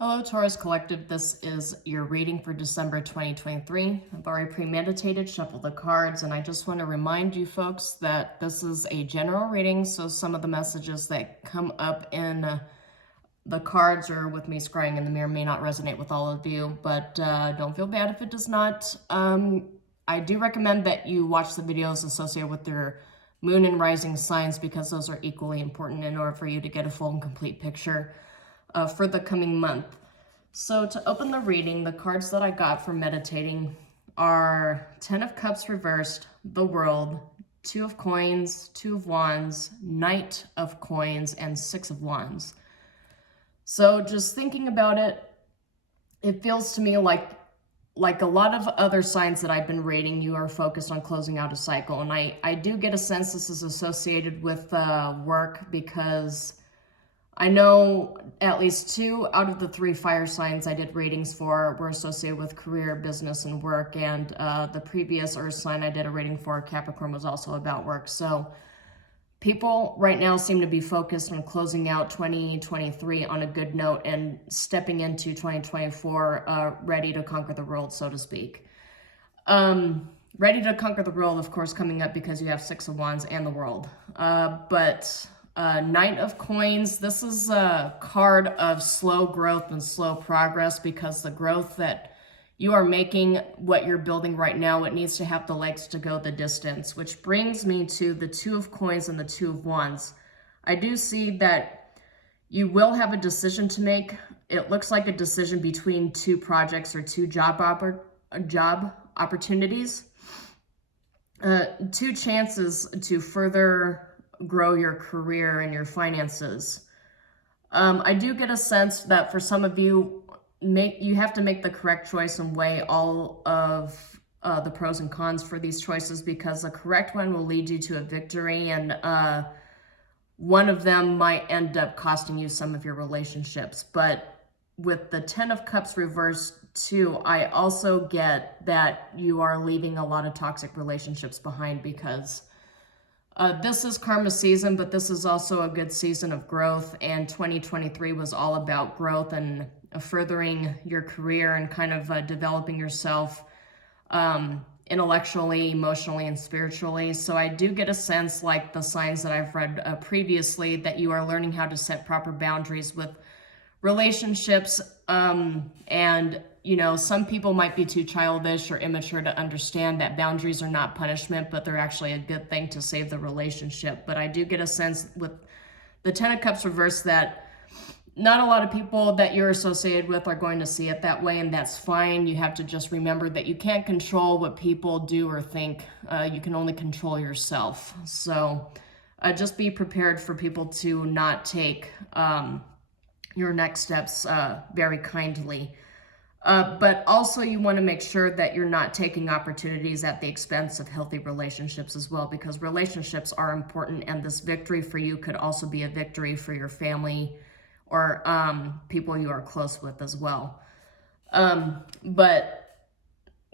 Hello, Taurus Collective. This is your reading for December 2023. I've already premeditated, shuffled the cards, and I just want to remind you folks that this is a general reading, so some of the messages that come up in the cards or with me scrying in the mirror may not resonate with all of you, but don't feel bad if it does not. I do recommend that you watch the videos associated with your moon and rising signs because those are equally important in order for you to get a full and complete picture for the coming month. So to open the reading, the cards that I got for meditating are 10 of Cups reversed, the World, 2 of Coins, 2 of Wands, Knight of Coins, and 6 of Wands. So just thinking about it, it feels to me like a lot of other signs that I've been reading, you are focused on closing out a cycle. And I do get a sense this is associated with work because I know at least 2 out of the 3 fire signs I did readings for were associated with career, business, and work. And the previous earth sign I did a reading for, Capricorn, was also about work. So people right now seem to be focused on closing out 2023 on a good note and stepping into 2024 ready to conquer the world, so to speak. Ready to conquer the world, of course, coming up because you have 6 of Wands and the World. Knight of Coins, this is a card of slow growth and slow progress because the growth that you are making, what you're building right now, it needs to have the legs to go the distance, which brings me to the 2 of Coins and the 2 of Wands. I do see that you will have a decision to make. It looks like a decision between 2 projects or 2 job opportunities. 2 chances to further grow your career and your finances. I do get a sense that for some of you, you have to make the correct choice and weigh all of the pros and cons for these choices because the correct one will lead you to a victory, and one of them might end up costing you some of your relationships. But with the 10 of Cups reversed too, I also get that you are leaving a lot of toxic relationships behind because this is karma season, but this is also a good season of growth, and 2023 was all about growth and furthering your career and kind of developing yourself intellectually, emotionally, and spiritually. So I do get a sense, like the signs that I've read previously, that you are learning how to set proper boundaries with relationships. And you know, some people might be too childish or immature to understand that boundaries are not punishment, but they're actually a good thing to save the relationship. But I do get a sense with the 10 of Cups reversed that not a lot of people that you're associated with are going to see it that way, and that's fine. You have to just remember that you can't control what people do or think. You can only control yourself. So just be prepared for people to not take your next steps very kindly. But also you want to make sure that you're not taking opportunities at the expense of healthy relationships as well, because relationships are important, and this victory for you could also be a victory for your family or people you are close with as well. But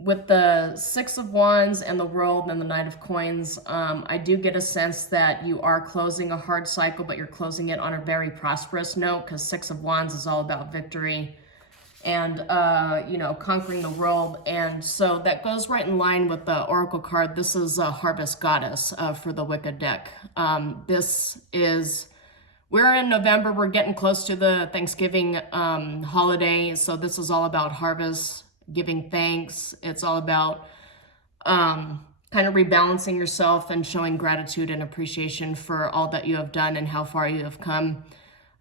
with the 6 of Wands and the World and the Knight of Coins, I do get a sense that you are closing a hard cycle, but you're closing it on a very prosperous note, because 6 of Wands is all about victory and, you know, conquering the world. And so that goes right in line with the Oracle card. This is a Harvest Goddess for the Wicca deck. We're in November. We're getting close to the Thanksgiving holiday. So this is all about harvest, giving thanks. It's all about kind of rebalancing yourself and showing gratitude and appreciation for all that you have done and how far you have come.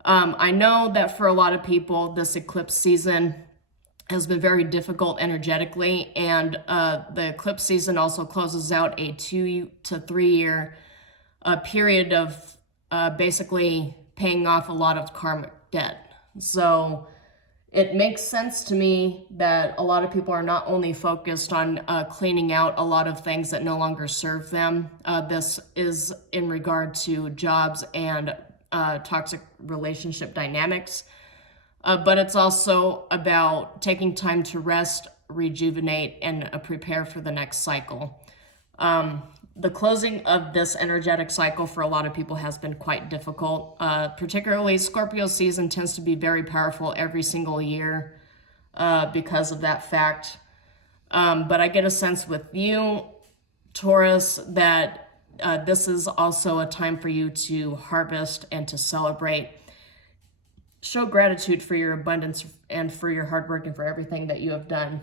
I know that for a lot of people, this eclipse season has been very difficult energetically, and the eclipse season also closes out a 2 to 3 year period of basically paying off a lot of karmic debt. So it makes sense to me that a lot of people are not only focused on cleaning out a lot of things that no longer serve them. This is in regard to jobs and toxic relationship dynamics. But it's also about taking time to rest, rejuvenate, and prepare for the next cycle. the closing of this energetic cycle for a lot of people has been quite difficult. Particularly Scorpio season tends to be very powerful every single year because of that fact. But I get a sense with you, Taurus, that this is also a time for you to harvest and to celebrate. Show gratitude for your abundance and for your hard work and for everything that you have done.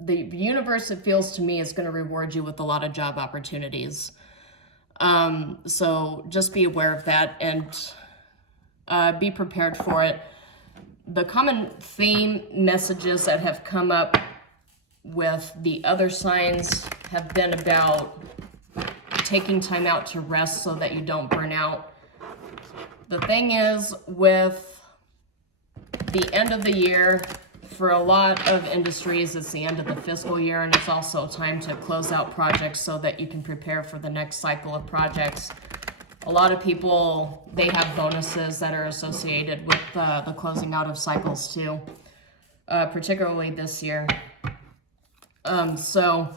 The universe, it feels to me, is going to reward you with a lot of job opportunities. So just be aware of that and be prepared for it. The common theme messages that have come up with the other signs have been about taking time out to rest so that you don't burn out. The thing is, with the end of the year, for a lot of industries, it's the end of the fiscal year, and it's also time to close out projects so that you can prepare for the next cycle of projects. A lot of people, they have bonuses that are associated with the closing out of cycles too, particularly this year. So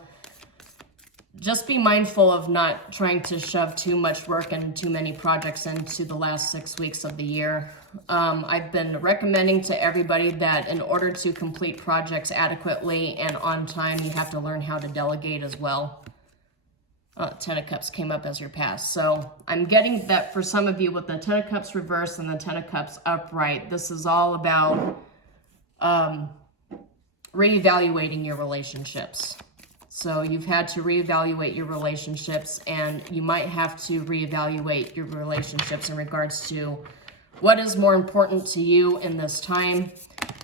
just be mindful of not trying to shove too much work and too many projects into the last 6 weeks of the year. I've been recommending to everybody that in order to complete projects adequately and on time, you have to learn how to delegate as well. 10 of Cups came up as your past. So I'm getting that for some of you with the 10 of Cups reverse and the 10 of Cups upright, this is all about reevaluating your relationships. So you've had to reevaluate your relationships, and you might have to reevaluate your relationships in regards to what is more important to you in this time.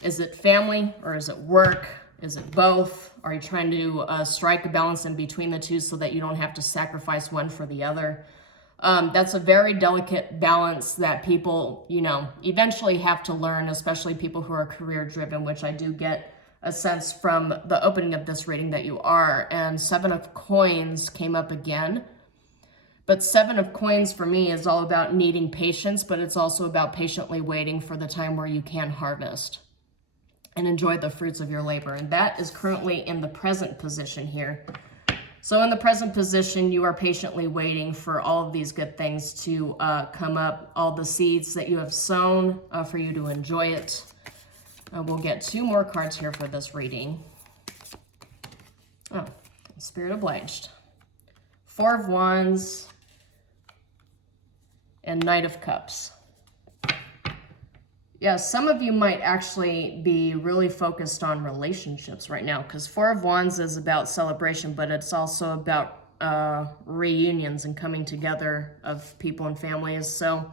Is it family or is it work? Is it both? Are you trying to strike a balance in between the two so that you don't have to sacrifice one for the other? That's a very delicate balance that people, eventually have to learn, especially people who are career driven, which I do get a sense from the opening of this reading that you are. And 7 of Coins came up again. But 7 of Coins for me is all about needing patience, but it's also about patiently waiting for the time where you can harvest and enjoy the fruits of your labor. And that is currently in the present position here. So in the present position, you are patiently waiting for all of these good things to come up, all the seeds that you have sown for you to enjoy it. We'll get 2 more cards here for this reading. Oh, Spirit obliged. 4 of Wands and Knight of Cups. Yeah, some of you might actually be really focused on relationships right now, because 4 of Wands is about celebration, but it's also about reunions and coming together of people and families. So,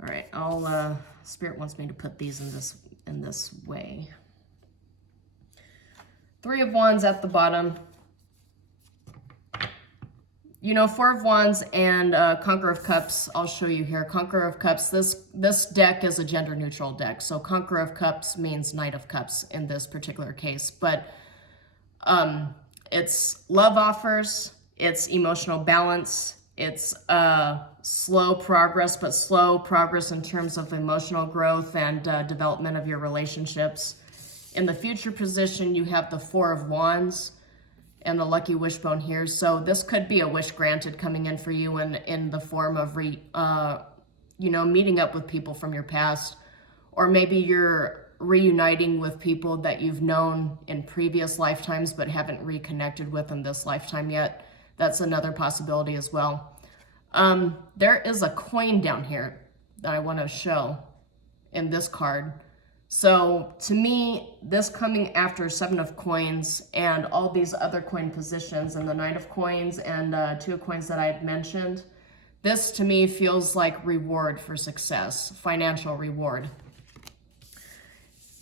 all right, Spirit wants me to put these in this way. 3 of Wands at the bottom. 4 of Wands and Conqueror of Cups, I'll show you here. Conqueror of Cups, this deck is a gender-neutral deck. So Conqueror of Cups means Knight of Cups in this particular case. But it's love offers, it's emotional balance, it's slow progress, but slow progress in terms of emotional growth and development of your relationships. In the future position, you have the 4 of Wands and the lucky wishbone here. So this could be a wish granted coming in for you in the form of meeting up with people from your past, or maybe you're reuniting with people that you've known in previous lifetimes but haven't reconnected with in this lifetime yet. That's another possibility as well. There is a coin down here that I want to show in this card. So to me, this coming after 7 of Coins and all these other coin positions and the Knight of Coins and 2 of Coins that I had mentioned, this to me feels like reward for success, financial reward.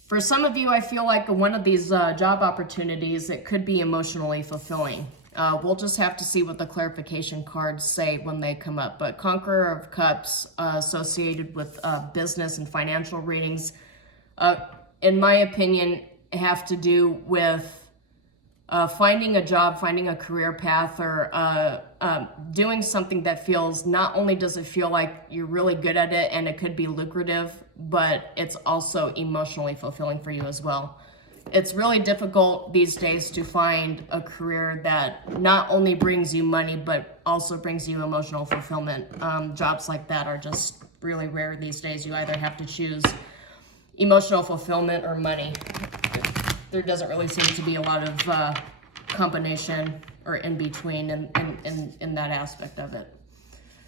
For some of you, I feel like one of these job opportunities, it could be emotionally fulfilling. We'll just have to see what the clarification cards say when they come up. But Conqueror of Cups associated with business and financial readings, in my opinion, have to do with finding a job, finding a career path, or doing something that feels, not only does it feel like you're really good at it and it could be lucrative, but it's also emotionally fulfilling for you as well. it's really difficult these days to find a career that not only brings you money, but also brings you emotional fulfillment. Jobs like that are just really rare these days. You either have to choose emotional fulfillment or money. There doesn't really seem to be a lot of combination or in between in that aspect of it.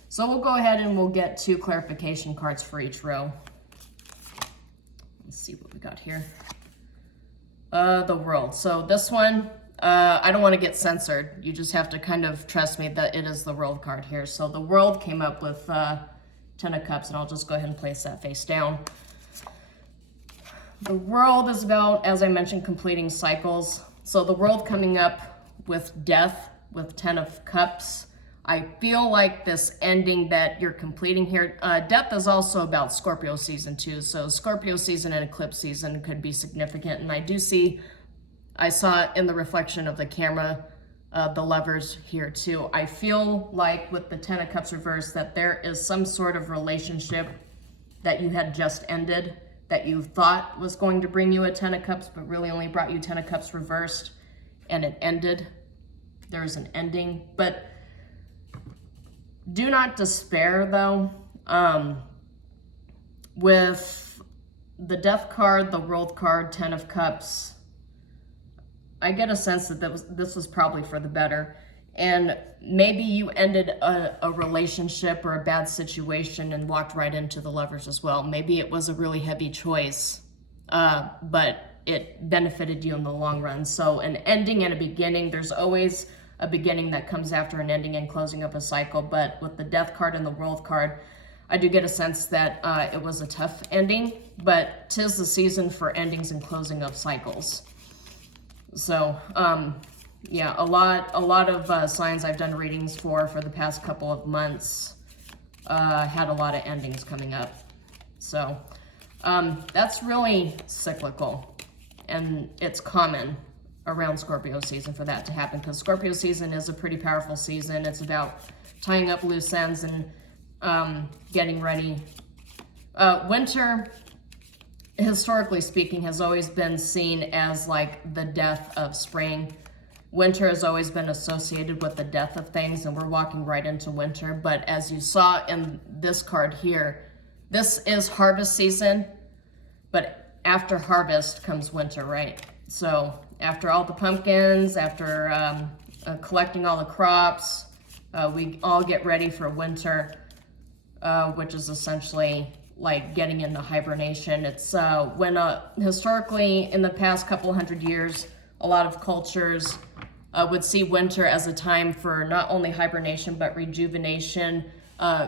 So we'll go ahead and we'll get 2 clarification cards for each row. Let's see what we got here. The World. So this one, I don't want to get censored. You just have to kind of trust me that it is the World card here. So the World came up with 10 of Cups, and I'll just go ahead and place that face down. The World is about, as I mentioned, completing cycles. So the World coming up with death, with 10 of Cups. I feel like this ending that you're completing here, death is also about Scorpio season too. So Scorpio season and eclipse season could be significant. And I saw in the reflection of the camera, the Lovers here too. I feel like with the 10 of Cups reversed that there is some sort of relationship that you had just ended that you thought was going to bring you a 10 of Cups, but really only brought you 10 of Cups reversed, and it ended. There's an ending, but do not despair though. With the Death card, the World card, 10 of Cups, I get a sense that this was probably for the better. And maybe you ended a relationship or a bad situation and walked right into the Lovers as well. Maybe it was a really heavy choice, but it benefited you in the long run. So an ending and a beginning, there's always a beginning that comes after an ending and closing up a cycle. But with the Death card and the World card, I do get a sense that it was a tough ending, but 'tis the season for endings and closing of cycles. So, yeah, a lot of signs I've done readings for the past couple of months had a lot of endings coming up. So that's really cyclical, and it's common around Scorpio season for that to happen, because Scorpio season is a pretty powerful season. It's about tying up loose ends and getting ready. Winter, historically speaking, has always been seen as like the death of spring. Winter has always been associated with the death of things, and we're walking right into winter. But as you saw in this card here, this is harvest season, but after harvest comes winter, right? So after all the pumpkins, after collecting all the crops, we all get ready for winter, which is essentially like getting into hibernation. It's when historically in the past couple hundred years, a lot of cultures would see winter as a time for not only hibernation, but rejuvenation,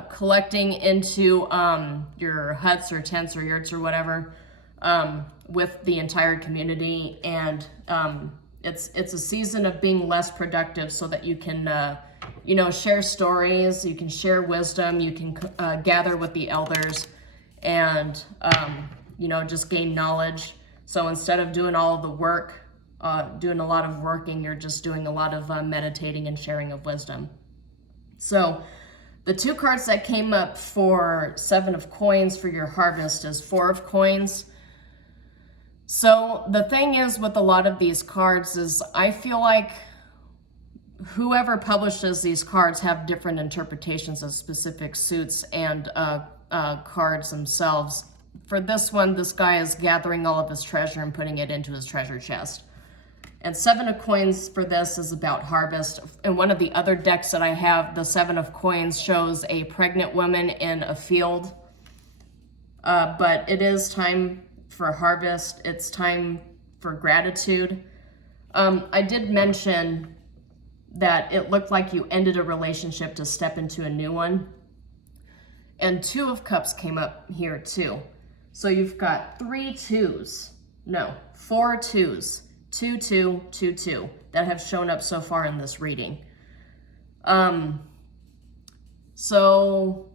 collecting into your huts or tents or yurts or whatever, with the entire community. And it's a season of being less productive so that you can, share stories, you can share wisdom, you can gather with the elders and, just gain knowledge. So instead of doing all of the work, doing a lot of working, you're just doing a lot of meditating and sharing of wisdom. So the 2 cards that came up for 7 of Coins for your harvest is 4 of Coins. So the thing is with a lot of these cards is I feel like whoever publishes these cards have different interpretations of specific suits and cards themselves. For this one, this guy is gathering all of his treasure and putting it into his treasure chest. And 7 of Coins for this is about harvest. In one of the other decks that I have, the 7 of Coins shows a pregnant woman in a field. But it is time for harvest. It's time for gratitude. I did mention that it looked like you ended a relationship to step into a new one. And 2 of Cups came up here too. So you've got 4 2s. 2, 2, 2, 2 that have shown up so far in this reading. So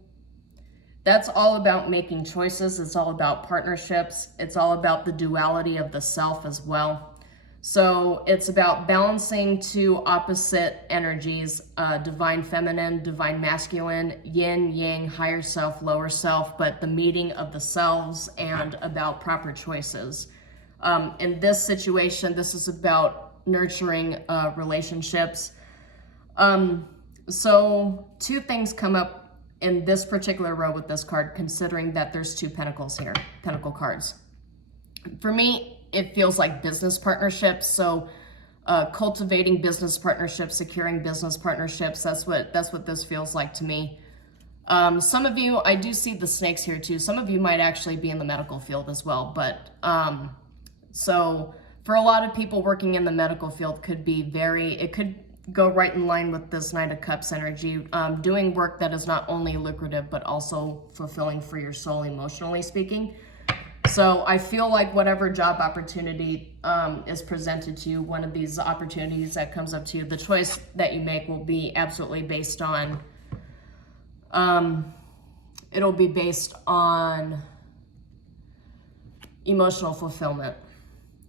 that's all about making choices. It's all about partnerships. It's all about the duality of the self as well. So it's about balancing 2 opposite energies, divine feminine, divine masculine, yin, yang, higher self, lower self, but the meeting of the selves and about proper choices. In this situation, this is about nurturing relationships. So two things come up in this particular row with this card, considering that there's two pentacles here, pentacle cards. For me, it feels like business partnerships. So cultivating business partnerships, securing business partnerships, that's what this feels like to me. Some of you, I do see the snakes here too. Some of you might actually be in the medical field as well. But so for a lot of people working in the medical field it could go right in line with this Knight of Cups energy, doing work that is not only lucrative, but also fulfilling for your soul, emotionally speaking. So I feel like whatever job opportunity is presented to you, one of these opportunities that comes up to you, the choice that you make will be absolutely based on, it'll be based on emotional fulfillment.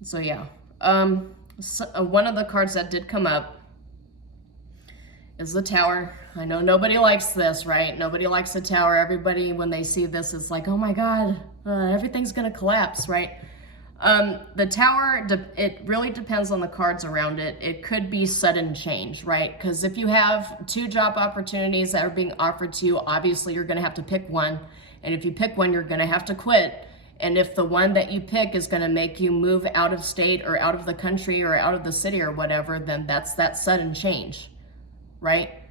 So yeah, one of the cards that did come up is the Tower. I know nobody likes this, right? Nobody likes the Tower. Everybody, when they see this, is like, oh my God, everything's gonna collapse, right? The Tower, it really depends on the cards around it. It could be sudden change, right? Because if you have two job opportunities that are being offered to you, obviously you're gonna have to pick one. And if you pick one, you're gonna have to quit. And if the one that you pick is gonna make you move out of state or out of the country or out of the city or whatever, then that's that sudden change, right?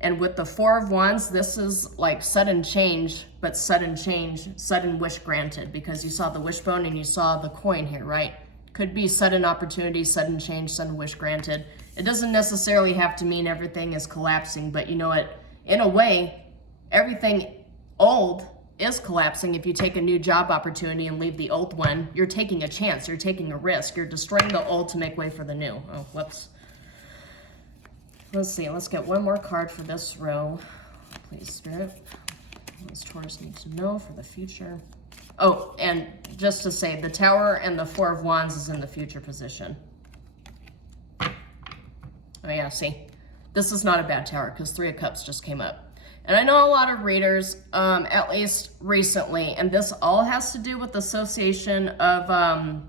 And with the Four of Wands, this is like sudden change, but sudden change, sudden wish granted, because you saw the wishbone and you saw the coin here, right? Could be sudden opportunity, sudden change, sudden wish granted. It doesn't necessarily have to mean everything is collapsing, but you know what? In a way, everything old is collapsing. If you take a new job opportunity and leave the old one, you're taking a chance, you're taking a risk, you're destroying the old to make way for the new. Oh, whoops. Let's see, let's get one more card for this row. Please, Spirit. What does Taurus need to know for the future? Oh, and just to say, the Tower and the Four of Wands is in the future position. Oh yeah, see? This is not a bad Tower because Three of Cups just came up. And I know a lot of readers, at least recently, and this all has to do with association of,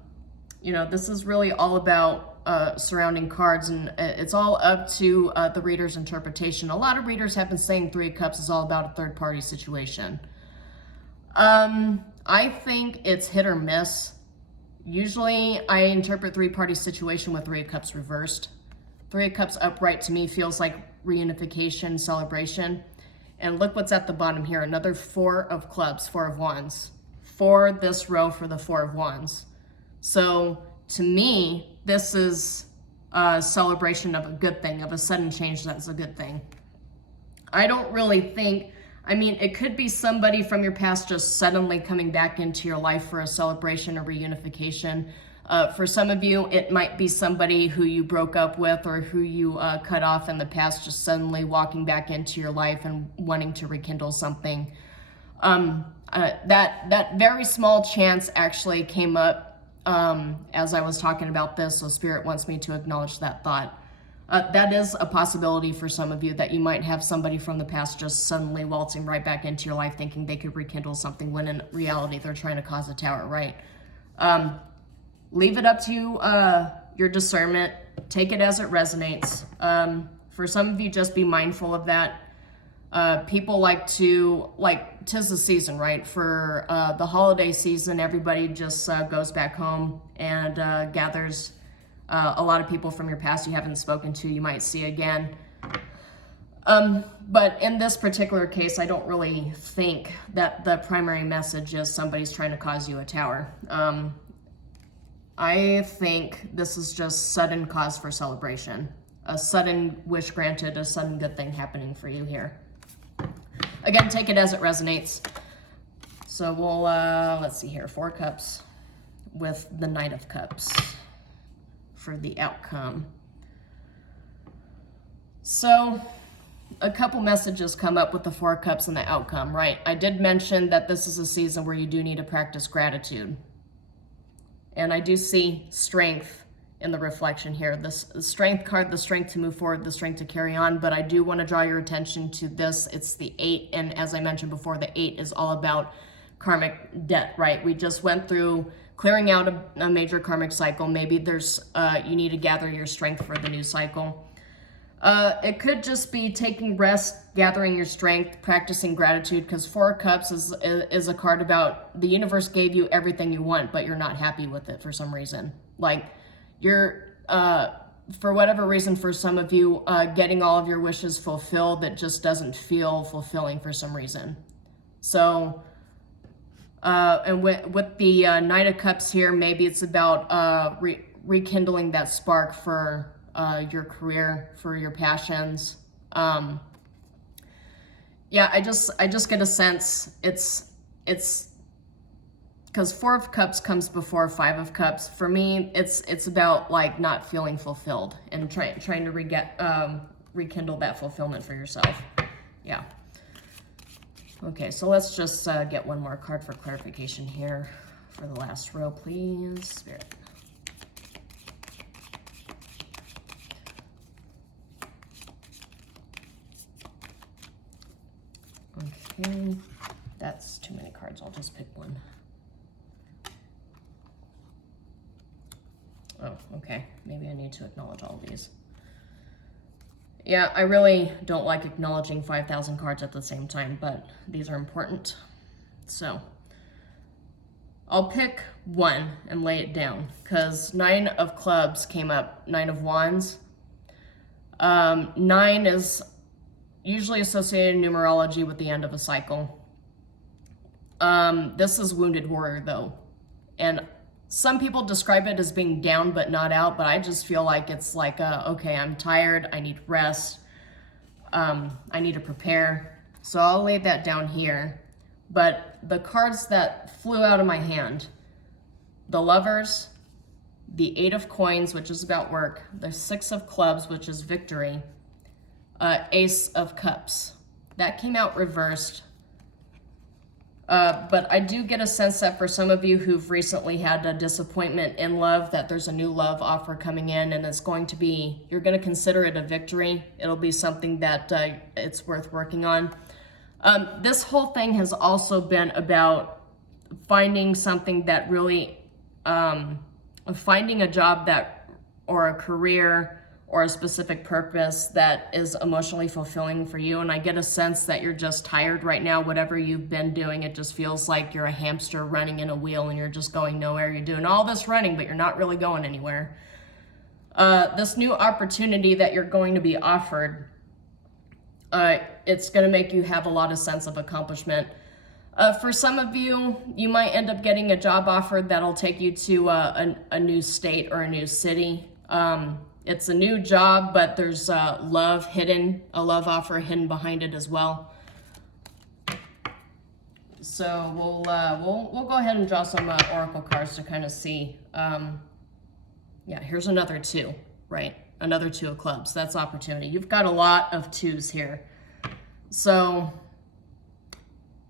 you know, this is really all about surrounding cards, and it's all up to the reader's interpretation. A lot of readers have been saying Three of Cups is all about a third-party situation. I think it's hit or miss. Usually, I interpret three-party situation with Three of Cups reversed. Three of Cups upright to me feels like reunification, celebration. And look what's at the bottom here, another Four of Clubs, Four of Wands, for this row for the Four of Wands. So to me, this is a celebration of a good thing, of a sudden change that's a good thing. I don't really think, I mean, it could be somebody from your past just suddenly coming back into your life for a celebration or reunification. For some of you, it might be somebody who you broke up with or who you cut off in the past, just suddenly walking back into your life and wanting to rekindle something. That very small chance actually came up as I was talking about this, so Spirit wants me to acknowledge that thought. That is a possibility for some of you, that you might have somebody from the past just suddenly waltzing right back into your life thinking they could rekindle something when in reality they're trying to cause a tower, right? Leave it up to your discernment. Take it as it resonates. For some of you, just be mindful of that. People like to, like, 'tis the season, right? For the holiday season, everybody just goes back home and gathers a lot of people from your past you haven't spoken to, you might see again. But in this particular case, I don't really think that the primary message is somebody's trying to cause you a tower. I think this is just sudden cause for celebration. A sudden wish granted, a sudden good thing happening for you here. Again, take it as it resonates. So we'll, let's see here, Four Cups with the Knight of Cups for the outcome. So a couple messages come up with the Four Cups and the outcome, right? I did mention that this is a season where you do need to practice gratitude. And I do see strength in the reflection here. This strength card, the strength to move forward, the strength to carry on. But I do want to draw your attention to this. It's the 8. And as I mentioned before, the 8 is all about karmic debt, right? We just went through clearing out a major karmic cycle. Maybe there's you need to gather your strength for the new cycle. It could just be taking rest, gathering your strength, practicing gratitude, because Four of Cups is a card about the universe gave you everything you want, but you're not happy with it for some reason. Like you're, for whatever reason, for some of you, getting all of your wishes fulfilled, that just doesn't feel fulfilling for some reason. So, and with the Knight of Cups here, maybe it's about rekindling that spark for your career, for your passions. Yeah, I just get a sense it's because Four of Cups comes before Five of Cups. For me, it's about like not feeling fulfilled and trying to rekindle that fulfillment for yourself. Yeah. Okay, so let's just get one more card for clarification here for the last row, please, Spirit. Okay, that's too many cards. I'll just pick one. Oh, okay. Maybe I need to acknowledge all of these. Yeah, I really don't like acknowledging 5,000 cards at the same time, but these are important. So I'll pick one and lay it down, because Nine of Clubs came up, Nine of Wands. 9 is usually associated in numerology with the end of a cycle. This is Wounded Warrior, though. And some people describe it as being down but not out, but I just feel like it's like, okay, I'm tired, I need rest, I need to prepare. So I'll lay that down here. But the cards that flew out of my hand, the Lovers, the Eight of Coins, which is about work, the Six of Clubs, which is victory, Ace of Cups. That came out reversed. But I do get a sense that for some of you who've recently had a disappointment in love, that there's a new love offer coming in, and it's going to be, you're going to consider it a victory. It'll be something that it's worth working on. This whole thing has also been about finding something that really, finding a job that, or a career, or a specific purpose that is emotionally fulfilling for you. And I get a sense that you're just tired right now. Whatever you've been doing, it just feels like you're a hamster running in a wheel and you're just going nowhere. You're doing all this running, but you're not really going anywhere. This new opportunity that you're going to be offered, it's going to make you have a lot of sense of accomplishment. For some of you, you might end up getting a job offer that'll take you to a new state or a new city. It's a new job, but there's love hidden, a love offer hidden behind it as well. So we'll go ahead and draw some oracle cards to kind of see. Yeah, here's another 2, right? Another 2 of clubs. That's opportunity. You've got a lot of 2s here. So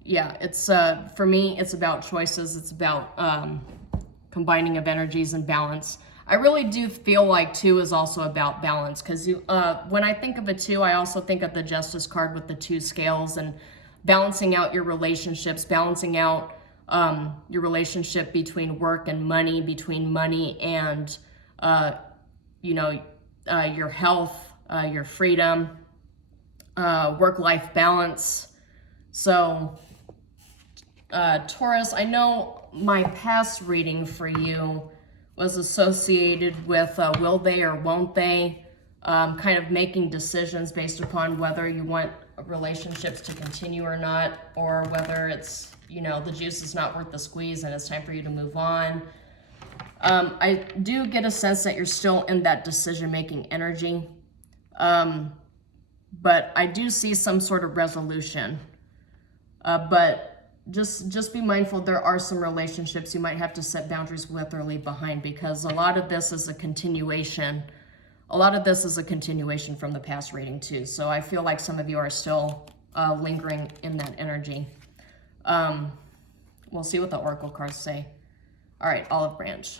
yeah, it's for me, it's about choices. It's about combining of energies and balance. I really do feel like 2 is also about balance, because when I think of a 2, I also think of the Justice card with the 2 scales and balancing out your relationships, balancing out your relationship between work and money, between money and, your health, your freedom, work-life balance. So, Taurus, I know my past reading for you was associated with will they or won't they, kind of making decisions based upon whether you want relationships to continue or not, or whether it's, the juice is not worth the squeeze and it's time for you to move on. I do get a sense that you're still in that decision-making energy, but I do see some sort of resolution, but just be mindful, there are some relationships you might have to set boundaries with or leave behind, because a lot of this is a continuation. A lot of this is a continuation from the past reading too. So I feel like some of you are still lingering in that energy. We'll see what the oracle cards say. All right, Olive Branch.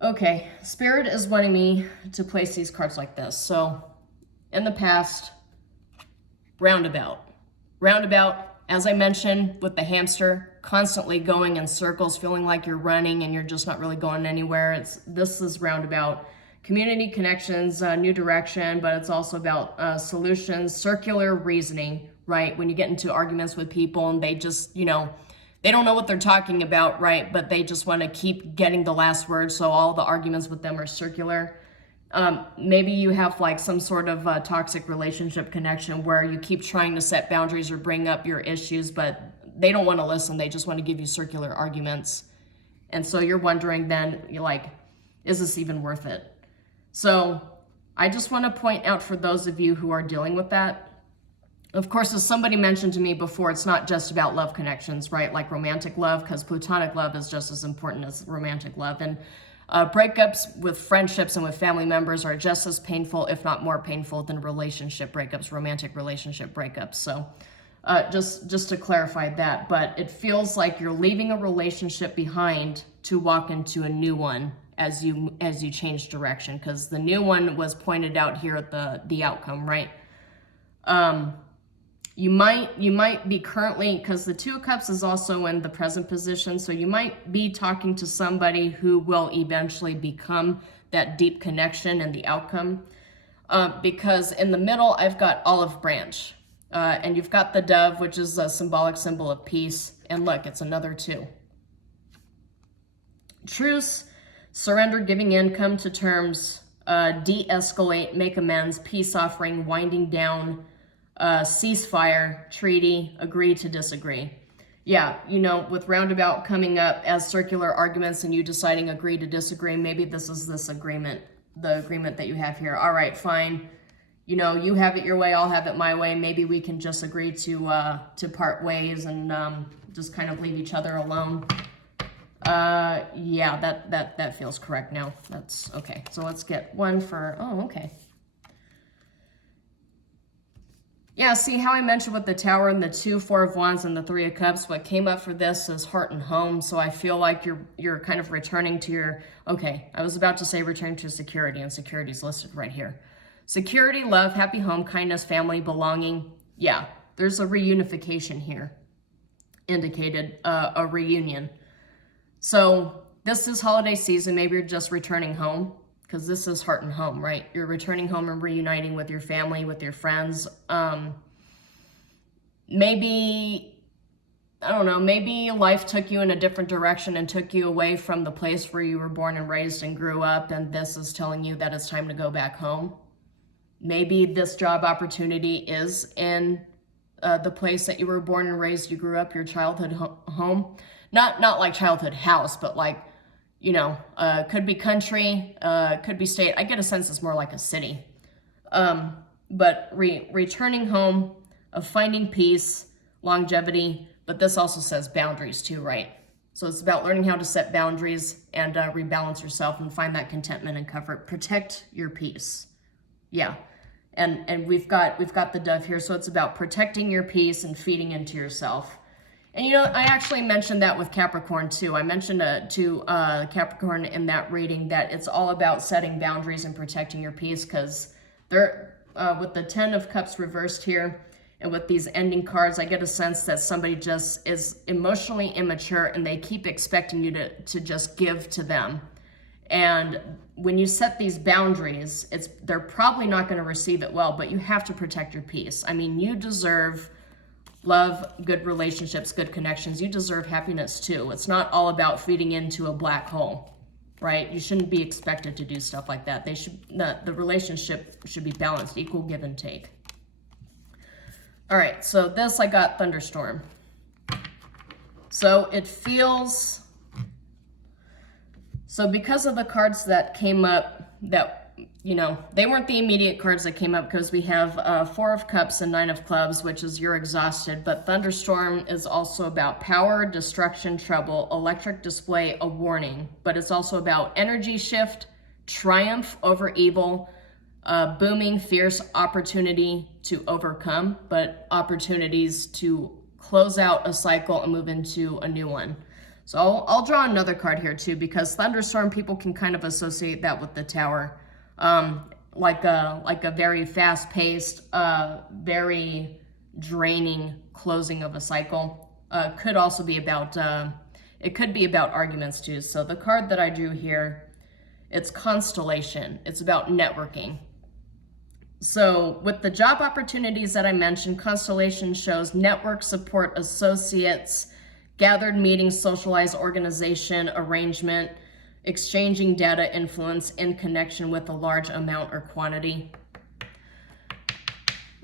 Okay, Spirit is wanting me to place these cards like this. So in the past, Roundabout. Roundabout, as I mentioned, with the hamster, constantly going in circles, feeling like you're running and you're just not really going anywhere. This is roundabout. Community connections, new direction, but it's also about solutions, circular reasoning, right? When you get into arguments with people and they just, they don't know what they're talking about, right? But they just want to keep getting the last word. So all the arguments with them are circular. Maybe you have like some sort of toxic relationship connection where you keep trying to set boundaries or bring up your issues, but they don't want to listen. They just want to give you circular arguments. And so you're wondering then, you're like, is this even worth it? So I just want to point out for those of you who are dealing with that, of course, as somebody mentioned to me before, it's not just about love connections, right? Like romantic love, because platonic love is just as important as romantic love. And breakups with friendships and with family members are just as painful, if not more painful, than relationship breakups, romantic relationship breakups. So just to clarify that, but it feels like you're leaving a relationship behind to walk into a new one as you change direction, because the new one was pointed out here at the outcome, right? You might be currently, because the Two of Cups is also in the present position, so you might be talking to somebody who will eventually become that deep connection and the outcome. Because in the middle, I've got olive branch, and you've got the dove, which is a symbolic symbol of peace. And look, it's another two. Truce, surrender, giving in, come to terms, de-escalate, make amends, peace offering, winding down, ceasefire, treaty, agree to disagree. Yeah, with roundabout coming up as circular arguments and you deciding agree to disagree, maybe this is this agreement, the agreement that you have here. All right, fine. You have it your way, I'll have it my way. Maybe we can just agree to part ways and just kind of leave each other alone. Yeah, that feels correct now. That's okay. So let's get one for, okay. Yeah, see how I mentioned with the Tower and the 2, 4 of Wands and the 3 of Cups, what came up for this is heart and home. So I feel like you're kind of returning to your, I was about to say return to security, and security is listed right here. Security, love, happy home, kindness, family, belonging. Yeah, there's a reunification here, indicated a reunion. So this is holiday season. Maybe you're just returning home, because this is heart and home, right? You're returning home and reuniting with your family, with your friends. Maybe, I don't know, maybe life took you in a different direction and took you away from the place where you were born and raised and grew up, and this is telling you that it's time to go back home. Maybe this job opportunity is in the place that you were born and raised, you grew up, your childhood home. Not like childhood house, but like, could be country, could be state. I get a sense it's more like a city. But returning home, of finding peace, longevity, but this also says boundaries too, right? So it's about learning how to set boundaries and rebalance yourself and find that contentment and comfort. Protect your peace. Yeah. And we've got the dove here, so it's about protecting your peace and feeding into yourself. And I actually mentioned that with Capricorn too. I mentioned to Capricorn in that reading that it's all about setting boundaries and protecting your peace, because they're with the 10 of Cups reversed here and with these ending cards, I get a sense that somebody just is emotionally immature and they keep expecting you to just give to them. And when you set these boundaries, they're probably not going to receive it well, but you have to protect your peace. I mean, you deserve love, good relationships, good connections. You deserve happiness too. It's not all about feeding into a black hole, right? You shouldn't be expected to do stuff like that. The relationship should be balanced, equal give and take. All right, so this I got thunderstorm. So it feels, so because of the cards that came up that, they weren't the immediate cards that came up, because we have 4 of Cups and 9 of Clubs, which is you're exhausted, but thunderstorm is also about power, destruction, trouble, electric display, a warning, but it's also about energy shift, triumph over evil, booming, fierce opportunity to overcome, but opportunities to close out a cycle and move into a new one. So I'll draw another card here too, because thunderstorm, people can kind of associate that with the Tower. Like a very fast-paced, very draining closing of a cycle. Could also be about, it could be about arguments too. So the card that I drew here, it's constellation. It's about networking. So with the job opportunities that I mentioned, constellation shows network, support, associates, gathered meetings, socialized organization, arrangement, exchanging data, influence in connection with a large amount or quantity.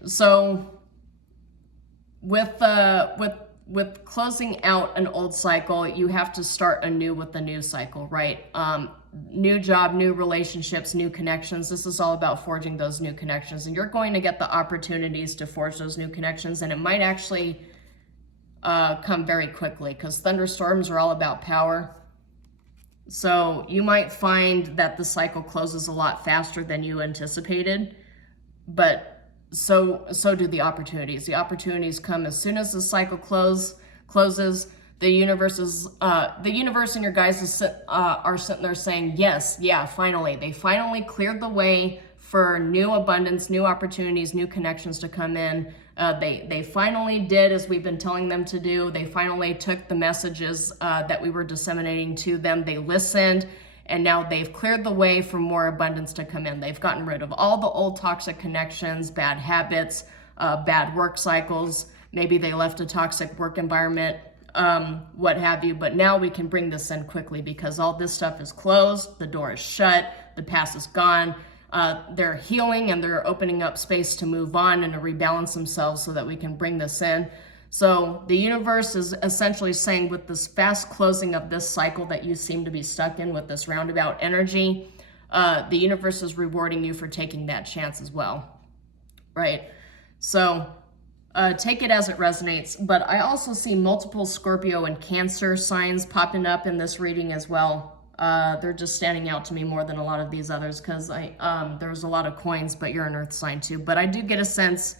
So with closing out an old cycle, you have to start anew with the new cycle, right? New job, new relationships, new connections. This is all about forging those new connections, and you're going to get the opportunities to forge those new connections, and it might actually come very quickly, because thunderstorms are all about power. So you might find that the cycle closes a lot faster than you anticipated, but so do the opportunities. The opportunities come as soon as the cycle closes. The universe and your guys are sitting there saying, yes, yeah, finally. They finally cleared the way for new abundance, new opportunities, new connections to come in. They finally did as we've been telling them to do. They finally took the messages that we were disseminating to them. They listened, and now they've cleared the way for more abundance to come in. They've gotten rid of all the old toxic connections, bad habits, bad work cycles. Maybe they left a toxic work environment, what have you. But now we can bring this in quickly because all this stuff is closed. The door is shut. The past is gone. They're healing and they're opening up space to move on and to rebalance themselves so that we can bring this in. So the universe is essentially saying, with this fast closing of this cycle that you seem to be stuck in with this roundabout energy, the universe is rewarding you for taking that chance as well, right? So take it as it resonates. But I also see multiple Scorpio and Cancer signs popping up in this reading as well. They're just standing out to me more than a lot of these others because there's a lot of coins, but you're an earth sign too. But I do get a sense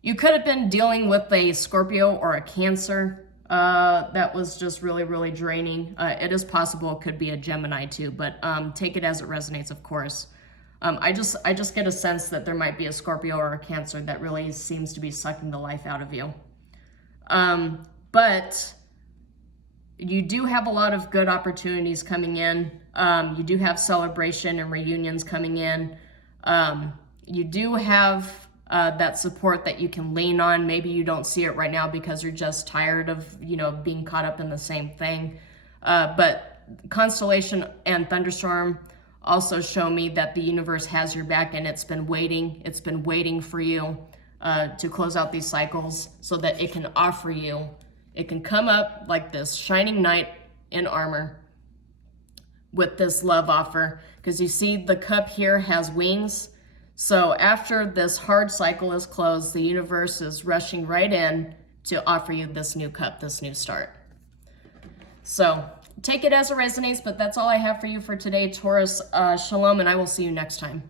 you could have been dealing with a Scorpio or a Cancer that was just really, really draining. It is possible it could be a Gemini too, but take it as it resonates, of course. I just get a sense that there might be a Scorpio or a Cancer that really seems to be sucking the life out of you. But you do have a lot of good opportunities coming in. You do have celebration and reunions coming in. You do have that support that you can lean on. Maybe you don't see it right now because you're just tired of, being caught up in the same thing. But Constellation and Thunderstorm also show me that the universe has your back, and it's been waiting. It's been waiting for you to close out these cycles so that it can offer you. It can come up like this shining knight in armor with this love offer, because you see the cup here has wings. So after this hard cycle is closed, the universe is rushing right in to offer you this new cup, this new start. So take it as it resonates, but that's all I have for you for today, Taurus. Shalom, and I will see you next time.